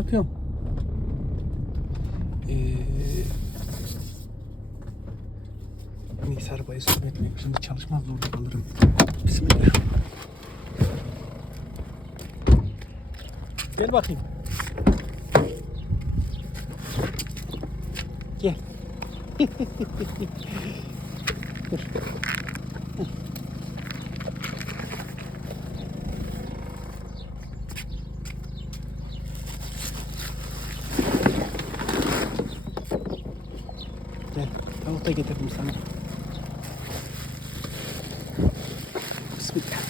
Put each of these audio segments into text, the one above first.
yapıyorum? Ee, neyse arabayı stop etmeyeyim. Şimdi çalışmaz zorunda kalırım. Bismillah. Gel bakayım. Gel. Dur. Gel. Da getirdim sana. Bismillah.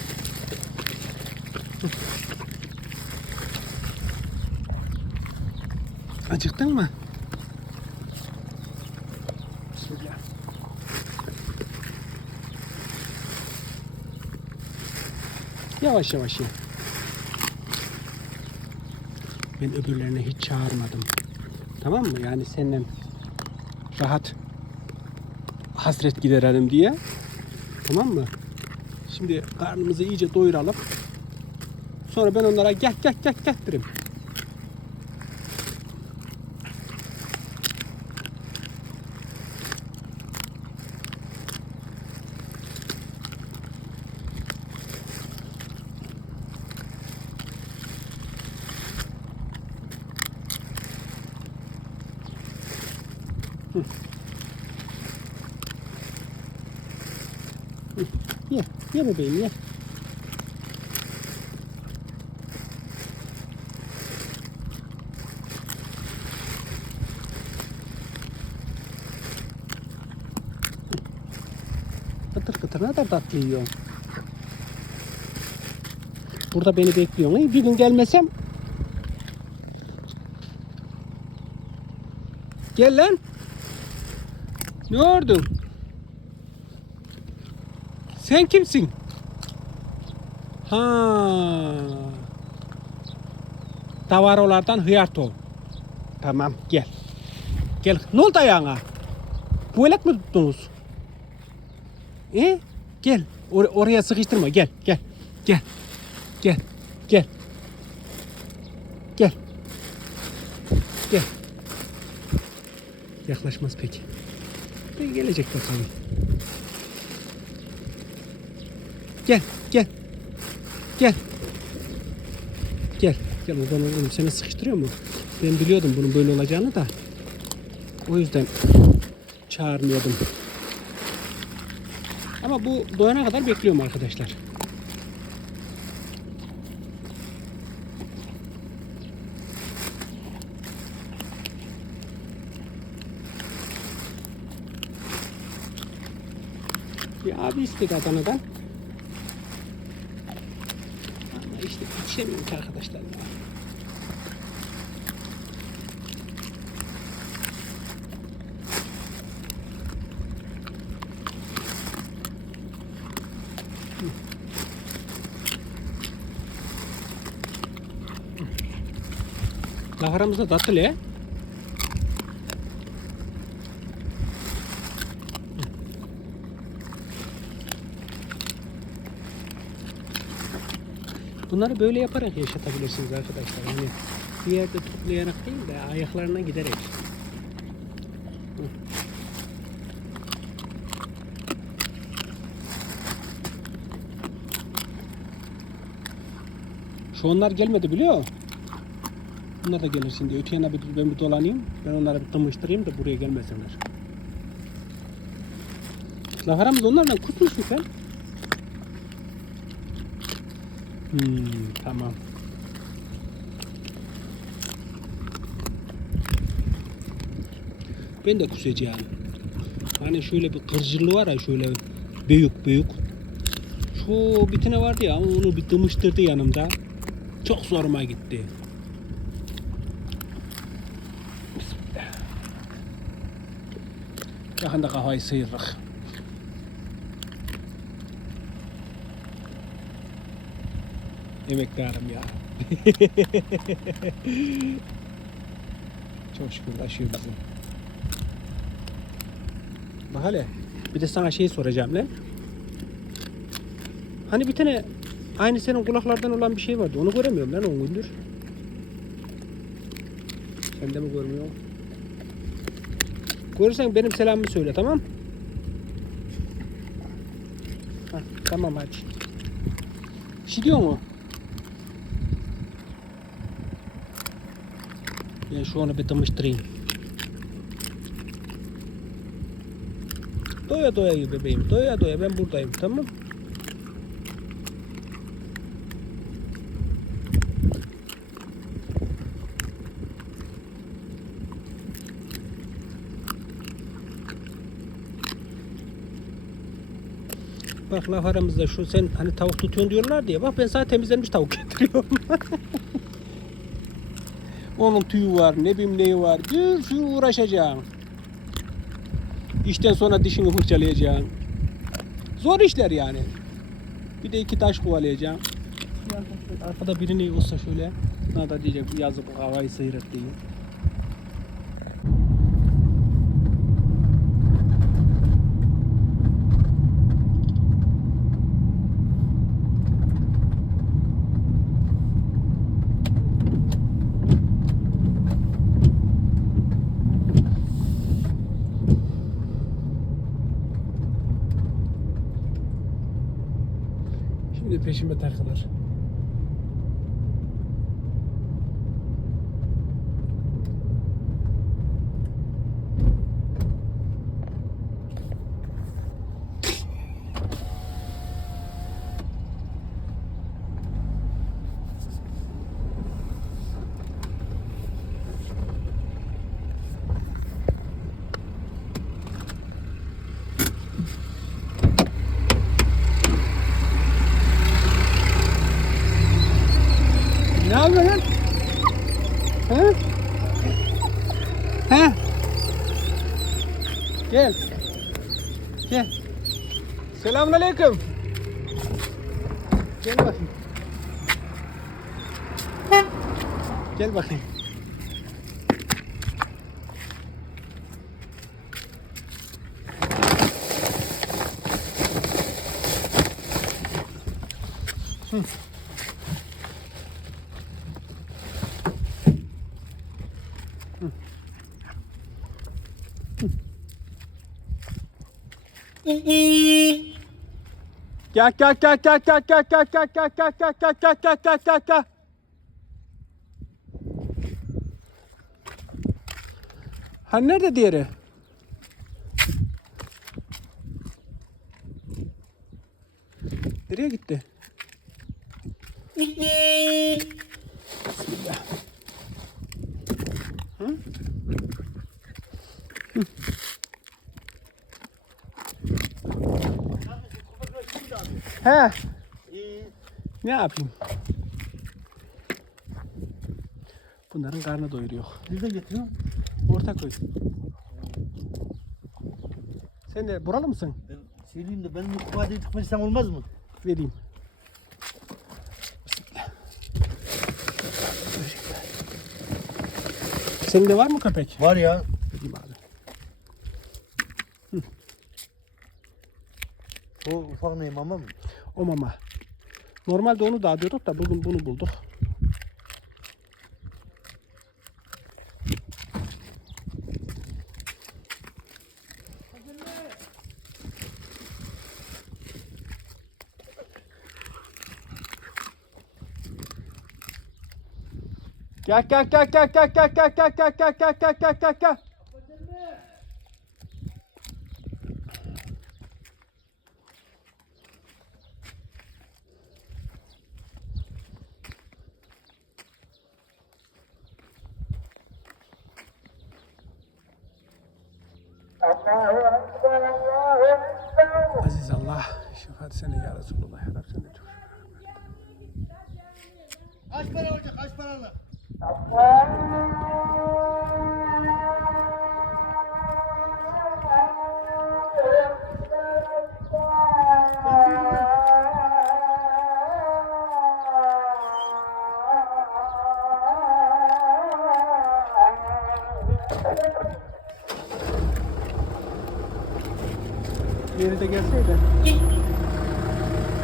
Acıktın mı? Bismillah. Yavaş yavaş ye. Ben öbürlerine hiç çağırmadım. Tamam mı? Yani seninle rahat hasret giderelim diye. Tamam mı? Şimdi karnımızı iyice doyuralım. Sonra ben onlara gel gel gel gel derim. Ye, ye bebeğim ye. Kıtır kıtır ne kadar tatlı yiyorsun. Burada beni bekliyorsun. Bir gün gelmesem. Gel lan. Ne ordun? Sen kimsin? Ha. Tavarolardan hıyarto. Tamam gel. Gel. Ne oldu ayağına? Tuvalet mi tuttunuz? E? Gel. Or- oraya sıkıştırma. Gel. Gel. Gel. Gel. Gel. Gel. Gel. Yaklaşmaz. Peki gelecek bakalım. Gel, gel. Gel. Gel. Gel oradan oğlum seni sıkıştırıyor mu? Ben biliyordum bunun böyle olacağını da. O yüzden çağırmıyordum. Ama bu doyana kadar bekliyorum arkadaşlar. Bir abi istedi Adana'dan. Ama işte yetişemiyorum ki arkadaşlar. ya. Laharamızda tatlı le. Bunları böyle yaparak yaşatabilirsiniz arkadaşlar. Yani bir yerde toplayarak değil de ayaklarına giderek. Şu onlar gelmedi biliyor musun? Bunlar da gelir şimdi. Öte yana bir, ben bir dolanayım. Ben onları bir tımıştırayım da buraya gelmesinler. Laharamız onlarla kusmuşsun sen. Hmm, tamam. Ben de kusacağım. Hani şöyle bir kırcırlı var ya şöyle büyük büyük. Şu bitine vardı ya onu bir tımıştırdı yanımda. Çok zoruma gitti. Yakında kafayı sıyırırız. Emektarım ya. Çok şükür aşıyor bizi. Bak hele. Bir de sana şey soracağım lan. Hani bir tane aynı senin kulaklardan olan bir şey vardı. Onu göremiyorum lan 10 gündür. Sen de mi görmüyorsun? Görürsen benim selamımı söyle tamam Hah, tamam hadi. Bir şey diyor mu? Ben şu onu bir tımıştırayım. Doya doya iyi bebeğim. Doya doya ben buradayım tamam Bak laf aramızda şu sen hani tavuk tutuyorsun diyorlar diye. Bak ben sana temizlenmiş tavuk getiriyorum. Onun tüyü var, ne bileyim var. Bir sürü uğraşacaksın. İşten sonra dişini fırçalayacaksın. Zor işler yani. Bir de iki taş kovalayacaksın. Arkada birini olsa şöyle. Da diyecek yazık havayı sıyırıp diye. المتاخرش Selamun Aleyküm. Gel bakayım. Gel bakayım. Hmm. Gel gel gel gel gel gel gel gel gel gel gel gel gel gel gel gel gel. Ha nerede diğeri? Nereye gitti? Bismillah. Hı? Hı. He. Ne yapayım? Bunların karnı doyuruyor. Nereden getiriyorsun? Ortaköy. Sen de buralı mısın? Ben söyleyeyim de benim ifadeyi tıkmayacağım olmaz mı? Vereyim. Senin de var mı köpek? Var ya. Vereyim abi. O ufak neyim ama mı? O mama. Normalde onu da diyorduk da bugün bunu bulduk. Gel gel gel gel gel gel gel gel gel gel gel gel gel gel Aziz Allah, şefaat seni ya Resulullah Kaç para olacak? Kaç paralı? ziyarete gelseydi.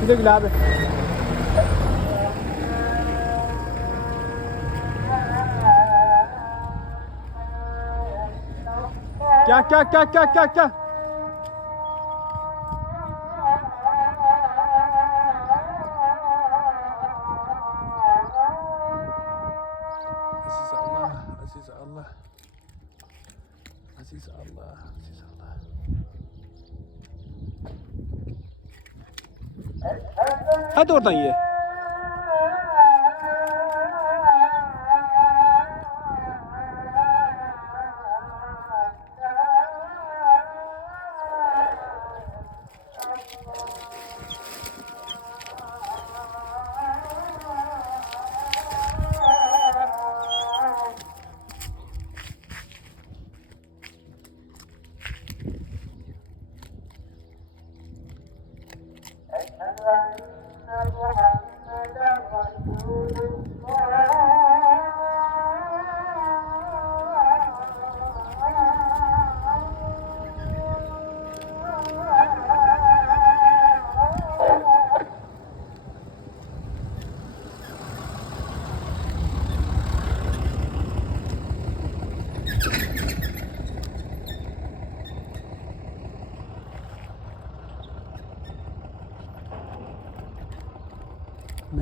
Güle güle abi. Gel gel gel gel gel gel. Hadi oradan ye.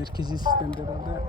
Merkezi sistemde herhalde